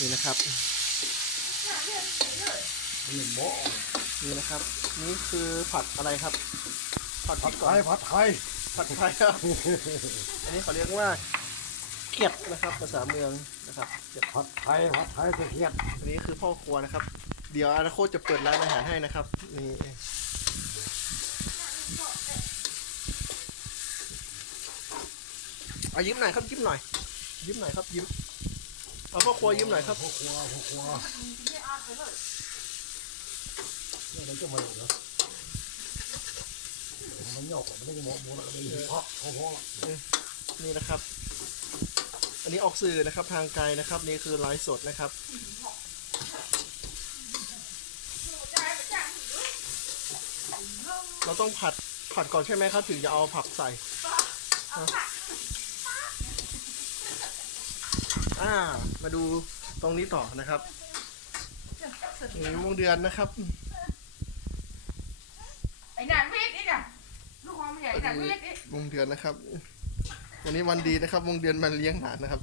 นี่นะครับนี่หม้อนี่นะครับ นี่คือผัดอะไรครับ ผัดพผัริดกไทก่อนยผัดไทยผัดไทยครับ อันนี้เขาเรียกว่าเกียบนะครับ ภาษาเมืองนะครับเกียบผัดไทยผัดไทยเทียดอันนี้คือพ่อครัวนะครับ เดี๋ยวอนาคตจะเปิดร้านอาหารให้นะครับนี่เอายิ้มหน่อยครับยิ้มหน่อยยิ้มหน่อยครับยิ้ม เอาพ่อครัวยิ้มหน่อยครับพ่อครัวพ่อครัวนี่อะไรจะมาเหรอมันหยอกมันไม่ได้หมอหมูแล้วก็ไม่ได้พักพอพอละนี่นะครับ อันนี้ออกสื่อนะครับทางไกลนะครับ นี่คือไลฟ์สดนะครับเราต้องผัดผัดก่อนใช่ไหมครับถึงจะเอาผักใส่ อ่า มาดูตรงนี้ต่อนะครับนี่วงเดือนนะครับไอ้หนังมีดอีกอะลูกความใหญ่หนังมีดอีกวงเดือนนะครับ วันนี้วันดีนะครับ วงเดือนมาเลี้ยงหลานนะครับ